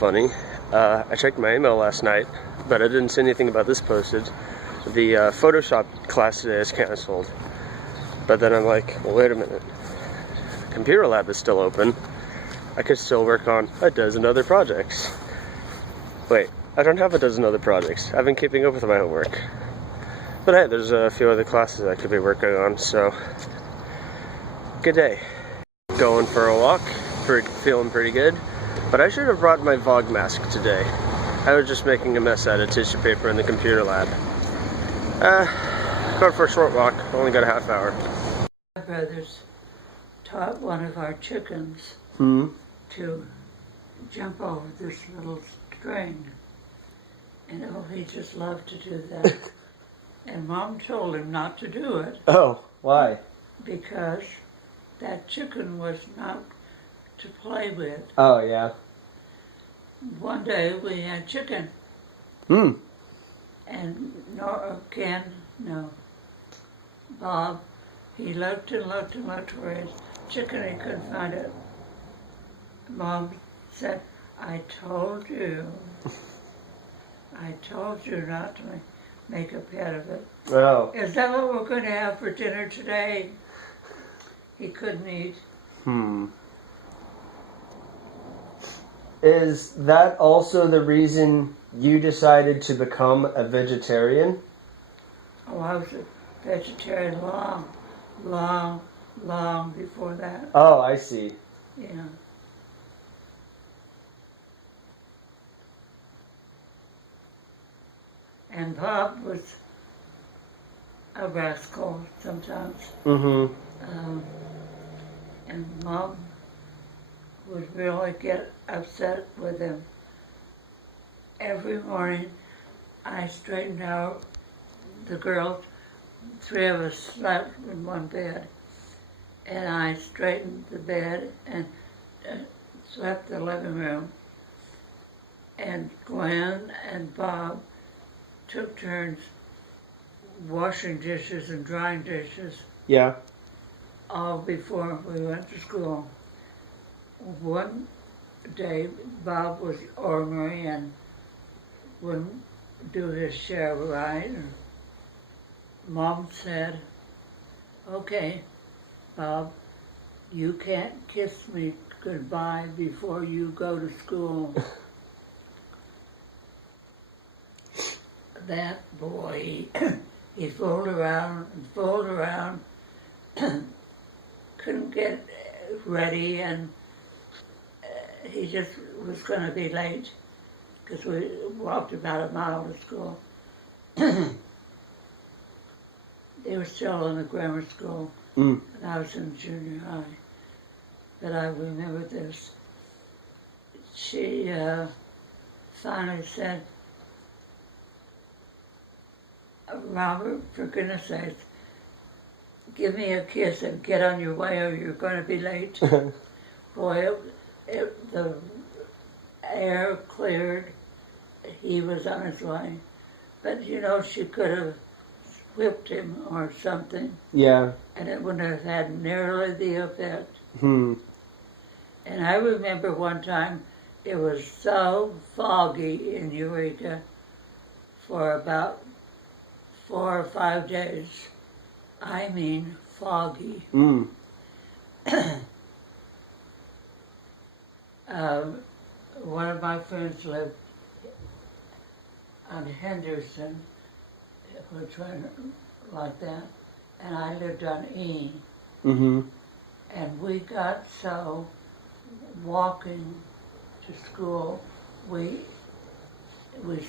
funny. I checked my email last night, but I didn't see anything about this posted. The Photoshop class today is canceled. But then I'm like, well, wait a minute. Computer lab is still open. I could still work on a dozen other projects. Wait, I don't have a dozen other projects. I've been keeping up with my homework. But hey, there's a few other classes I could be working on, so good day. Going for a walk, feeling pretty good. But I should have brought my Vogue mask today. I was just making a mess out of tissue paper in the computer lab. Going for a short walk, only got a half hour. My brothers taught one of our chickens to jump over this little string. And oh, he just loved to do that. And Mom told him not to do it. Oh, why? Because that chicken was not to play with. Oh, yeah. One day we had chicken. And Bob, he looked and looked and looked for his chicken. He couldn't find it. Mom said, I told you not to make a pet of it. Oh. Is that what we're going to have for dinner today? He couldn't eat. Is that also the reason you decided to become a vegetarian? Oh, I was a vegetarian long before that. Oh, I see. Yeah. And Bob was a rascal sometimes. And Mom would really get upset with him. Every morning I straightened out the girls. 3 of us slept in one bed. And I straightened the bed and swept the living room. And Gwen and Bob took turns washing dishes and drying dishes. Yeah. All before we went to school. One day, Bob was ornery and wouldn't do his share right. And Mom said, okay, Bob, you can't kiss me goodbye before you go to school. That boy, he fooled around and fooled around, couldn't get ready, and he just was going to be late because we walked about a mile to school. They were still in the grammar school, and I was in junior high. But I remember this. She finally said, Robert, for goodness sakes, give me a kiss and get on your way or you're going to be late. Boy, the air cleared. He was on his way. But, you know, she could have whipped him or something. Yeah. And it wouldn't have had nearly the effect. And I remember one time it was so foggy in Eureka for about 4 or 5 days. I mean, foggy. One of my friends lived on Henderson, which went like that, and I lived on E. And we got so walking to school, we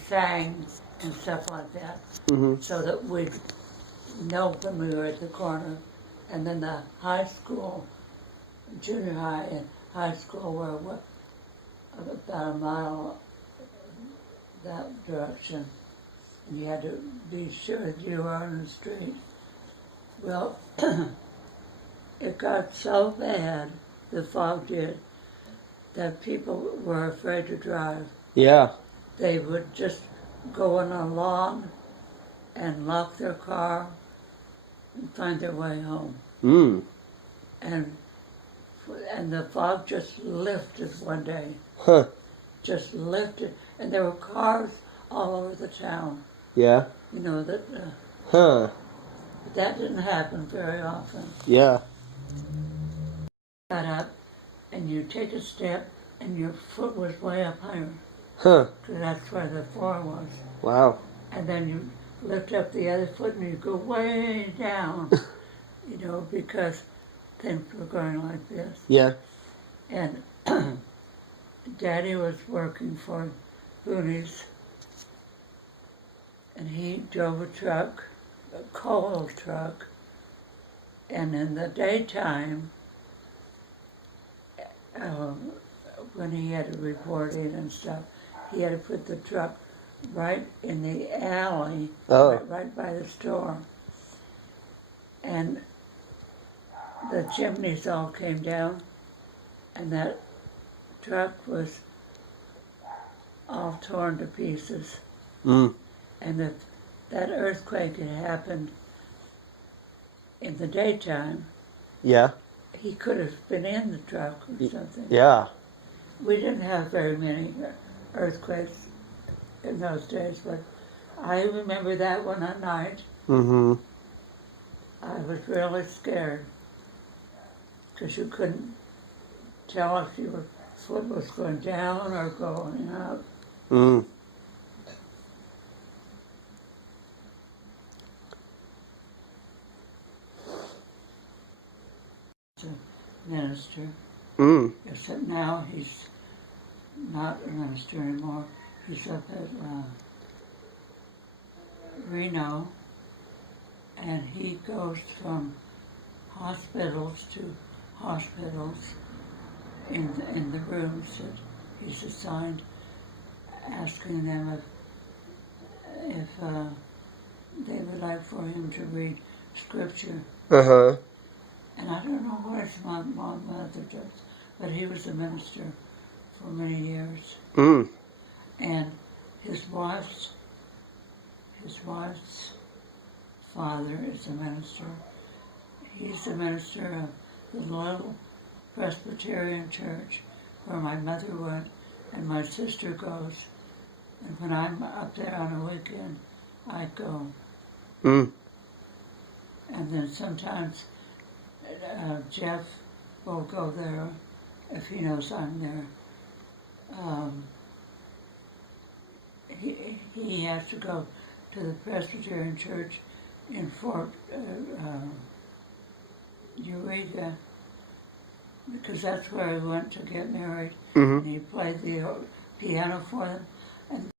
sang and stuff like that, so that we'd know when we were at the corner. And then the high school, junior high and high school were about a mile that direction. And you had to be sure that you were on the street. Well, it got so bad, the fog did, that people were afraid to drive. Yeah. They would just go on a lawn and lock their car and find their way home. And the fog just lifted one day. just lifted, and there were cars all over the town. Yeah. You know, that didn't happen very often. Yeah. Got up, and you take a step, and your foot was way up higher. Huh. Because that's where the floor was. Wow. And then you lift up the other foot, and you go way down, you know, because things were going like this. Yeah. And Daddy was working for Boonies, and he drove a truck, a coal truck, and in the daytime, when he had to report in and stuff, he had to put the truck right in the alley, right by the store. And the chimneys all came down, and that truck was all torn to pieces. Mm. And if that earthquake had happened in the daytime, Yeah. he could have been in the truck or something. Yeah. We didn't have very many earthquakes in those days, but I remember that one at night. Mm-hmm. I was really scared because you couldn't tell if your foot was going down or going up. Mm. A minister, Mm. except now he's not a minister anymore. He's up at Reno, and he goes from hospitals to hospitals in the rooms that he's assigned, asking them if they would like for him to read scripture. Uh-huh. And I don't know what his mother does, but he was a minister for many years. Mm. And his wife's father is a minister. He's the minister of the little Presbyterian church where my mother went and my sister goes. And when I'm up there on a weekend, I go. Mm. And then sometimes Jeff will go there if he knows I'm there. He has to go to the Presbyterian church in Fort Eureka, because that's where he went to get married. Mm-hmm. And he played the piano for them. And